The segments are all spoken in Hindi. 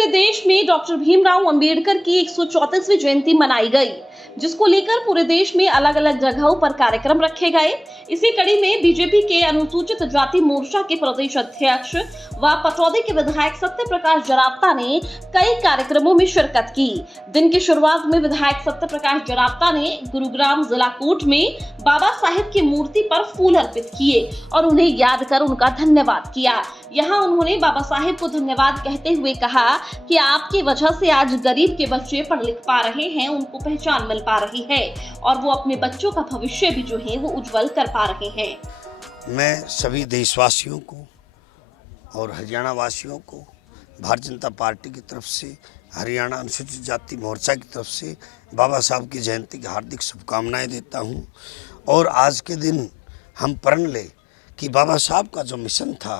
पूरे देश में डॉक्टर भीमराव अंबेडकर की 134वीं जयंती मनाई गई, जिसको लेकर पूरे देश में अलग अलग जगहों पर कार्यक्रम रखे गए। इसी कड़ी में बीजेपी के अनुसूचित जाति मोर्चा के प्रदेश अध्यक्ष व पटौदी के विधायक सत्य प्रकाश जरावता ने कई कार्यक्रमों में शिरकत की। दिन की शुरुआत में विधायक सत्य प्रकाश जरावता ने गुरुग्राम जिला कोट में बाबा साहेब की मूर्ति पर फूल अर्पित किए और उन्हें याद कर उनका धन्यवाद किया। यहाँ उन्होंने बाबा साहेब को धन्यवाद कहते हुए कहा कि आपकी वजह से आज गरीब के बच्चे पढ़ लिख पा रहे हैं, उनको पहचान मिल पा रही है और वो अपने बच्चों का भविष्य भी जो है वो उज्जवल कर पा रहे हैं। मैं सभी देशवासियों को और हरियाणा वासियों को भारतीय जनता पार्टी की तरफ से, हरियाणा अनुसूचित जाति मोर्चा की तरफ से बाबा साहब की जयंती की हार्दिक शुभकामनाएं देता हूं। और आज के दिन हम प्रण लें कि बाबा साहब का जो मिशन था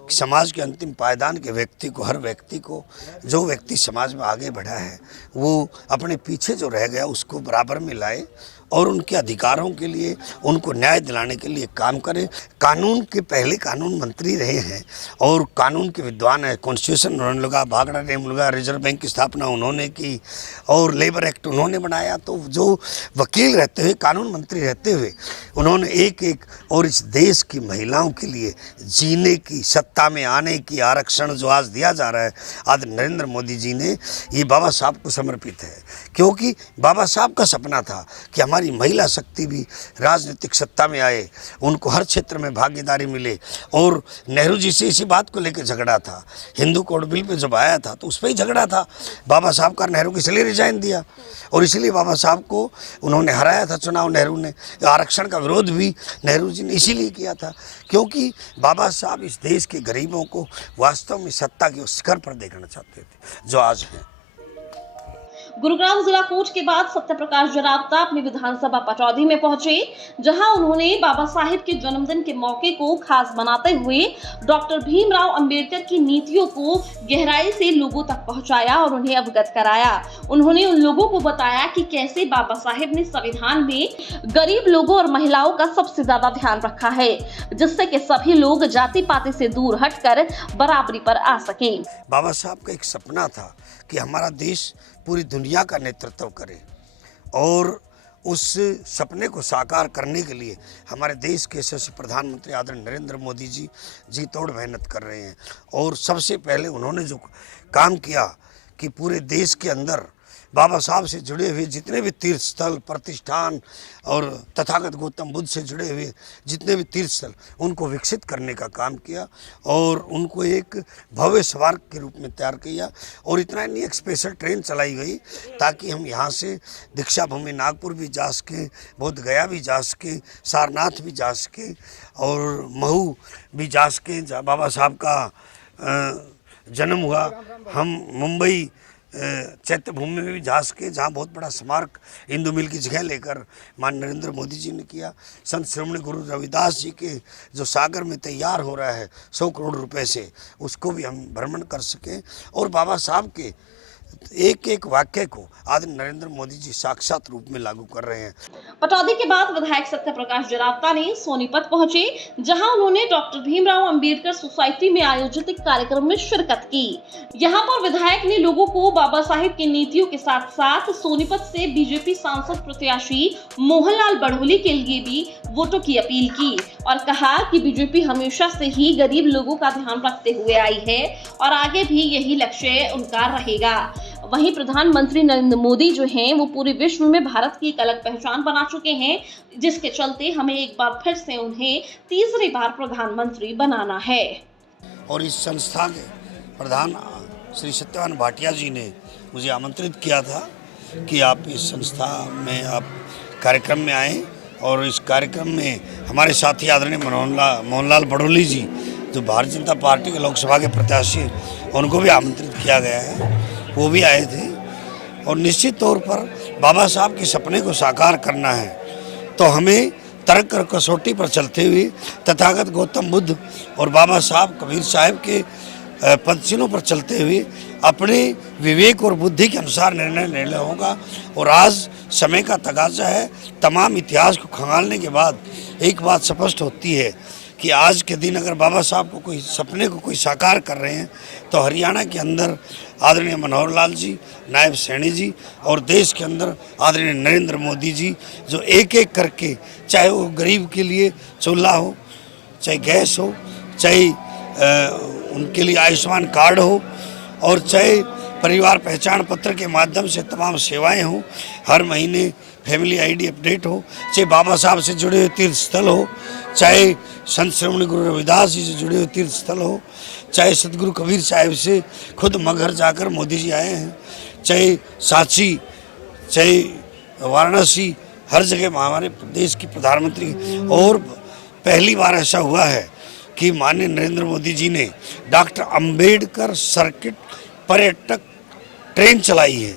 कि समाज के अंतिम पायदान के व्यक्ति को, हर व्यक्ति को, जो व्यक्ति समाज में आगे बढ़ा है वो अपने पीछे जो रह गया उसको बराबर में लाए और उनके अधिकारों के लिए, उनको न्याय दिलाने के लिए काम करें। कानून के पहले कानून मंत्री रहे हैं और कानून के विद्वान है। कॉन्स्टिट्यूशन उन्होंने लगा, भागड़ा नेम लगा, रिजर्व बैंक की स्थापना उन्होंने की और लेबर एक्ट उन्होंने बनाया। तो जो वकील रहते हुए, कानून मंत्री रहते हुए उन्होंने एक एक और इस देश की महिलाओं के लिए जीने की, सत्ता में आने की, आरक्षण जो आज दिया जा रहा है, आज नरेंद्र मोदी जी ने, ये बाबा साहब को समर्पित है। क्योंकि बाबा साहब का सपना था कि हमारी महिला शक्ति भी राजनीतिक सत्ता में आए, उनको हर क्षेत्र में भागीदारी मिले। और नेहरू जी से इसी बात को लेकर झगड़ा था। हिंदू कोड बिल पे जब आया था तो उस पर ही झगड़ा था। बाबा साहब का नेहरू को इसलिए रिजाइन दिया और इसलिए बाबा साहब को उन्होंने हराया था चुनाव, नेहरू ने। आरक्षण का विरोध भी नेहरू जी ने इसीलिए किया था क्योंकि बाबा साहब इस देश के गरीबों को वास्तव में सत्ता के उस शिखर पर देखना चाहते थे जो आज है। गुरुग्राम जिला कोट के बाद सत्य प्रकाश जरावता अपनी विधानसभा पटौदी में पहुंचे, जहां उन्होंने बाबा साहेब के जन्मदिन के मौके को खास बनाते हुए डॉक्टर भीमराव अंबेडकर की नीतियों को गहराई से लोगों तक पहुंचाया और उन्हें अवगत कराया। उन्होंने उन लोगों को बताया कि कैसे बाबा साहेब ने संविधान में गरीब लोगों और महिलाओं का सबसे ज्यादा ध्यान रखा है, जिससे कि सभी लोग जाति पाति से दूर हटकर बराबरी पर आ सकें। बाबा साहब का एक सपना था कि हमारा देश पूरी दुनिया का नेतृत्व करे और उस सपने को साकार करने के लिए हमारे देश के यशस्वी प्रधानमंत्री आदरणीय नरेंद्र मोदी जी तोड़ मेहनत कर रहे हैं। और सबसे पहले उन्होंने जो काम किया कि पूरे देश के अंदर बाबा साहब से जुड़े हुए जितने भी तीर्थ स्थल, प्रतिष्ठान और तथागत गौतम बुद्ध से जुड़े हुए जितने भी तीर्थ स्थल, उनको विकसित करने का काम किया और उनको एक भव्य स्मारक के रूप में तैयार किया। और इतना नहीं, एक स्पेशल ट्रेन चलाई गई ताकि हम यहाँ से दीक्षा भूमि नागपुर भी जा सकें, बोध गया भी जा सकें, सारनाथ भी जा सकें और महू भी जा सकें जहाँ बाबा साहब का जन्म हुआ। हम मुंबई चैत्य भूमि में भी जा सके जहाँ बहुत बड़ा स्मारक हिंदू मिल की जगह लेकर मान नरेंद्र मोदी जी ने किया। संत श्रोमणी गुरु रविदास जी के जो सागर में तैयार हो रहा है 100 करोड़ रुपए से, उसको भी हम भ्रमण कर सकें। और बाबा साहब के एक एक वाक्य को आज नरेंद्र मोदी जी साक्षात रूप में लागू कर रहे हैं। पटौदी के बाद विधायक सत्य प्रकाश जरावता ने सोनीपत पहुंचे, जहां उन्होंने डॉक्टर भीमराव अंबेडकर सोसाइटी में आयोजित एक कार्यक्रम में शिरकत की। यहां पर विधायक ने लोगों को बाबा साहेब की नीतियों के साथ साथ सोनीपत से बीजेपी सांसद प्रत्याशी मोहनलाल बड़ोली के लिए भी वोटों की अपील की और कहा कि बीजेपी हमेशा से ही गरीब लोगों का ध्यान रखते हुए आई है और आगे भी यही लक्ष्य उनका रहेगा। वहीं प्रधानमंत्री नरेंद्र मोदी जो हैं वो पूरे विश्व में भारत की एक अलग पहचान बना चुके हैं, जिसके चलते हमें एक बार फिर से उन्हें तीसरी बार प्रधानमंत्री बनाना है। और इस संस्था के प्रधान श्री सत्यवान भाटिया जी ने मुझे आमंत्रित किया था कि आप इस संस्था में आप कार्यक्रम में आएँ और इस कार्यक्रम में हमारे साथी आदरणीय मोहनलाल बड़ोली जी जो भारतीय जनता पार्टी के लोकसभा के प्रत्याशी, उनको भी आमंत्रित किया गया है, वो भी आए थे। और निश्चित तौर पर बाबा साहब के सपने को साकार करना है तो हमें तर्क और कसौटी पर चलते हुए तथागत गौतम बुद्ध और बाबा साहब कबीर साहब के पदचिन्हों पर चलते हुए अपने विवेक और बुद्धि के अनुसार निर्णय लेना होगा। और आज समय का तकाजा है। तमाम इतिहास को खंगालने के बाद एक बात स्पष्ट होती है कि आज के दिन अगर बाबा साहब को कोई सपने को कोई साकार कर रहे हैं तो हरियाणा के अंदर आदरणीय मनोहर लाल जी, नायब सैनी जी और देश के अंदर आदरणीय नरेंद्र मोदी जी, जो एक एक करके, चाहे वो गरीब के लिए चूल्हा हो, चाहे गैस हो, चाहे उनके लिए आयुष्मान कार्ड हो, और चाहे परिवार पहचान पत्र के माध्यम से तमाम सेवाएं हों, हर महीने फैमिली आईडी अपडेट हो, चाहे बाबा साहब से जुड़े हुए तीर्थ स्थल हो, चाहे संत श्रोमणी गुरु रविदास जी से जुड़े हुए तीर्थ स्थल हो, चाहे सतगुरु कबीर साहिब से खुद मगहर जाकर मोदी जी आए हैं, चाहे सांची, चाहे वाराणसी, हर जगह हमारे देश की प्रधानमंत्री। और पहली बार ऐसा हुआ है कि माननीय नरेंद्र मोदी जी ने डॉक्टर अंबेडकर सर्किट पर्यटक ट्रेन चलाई है।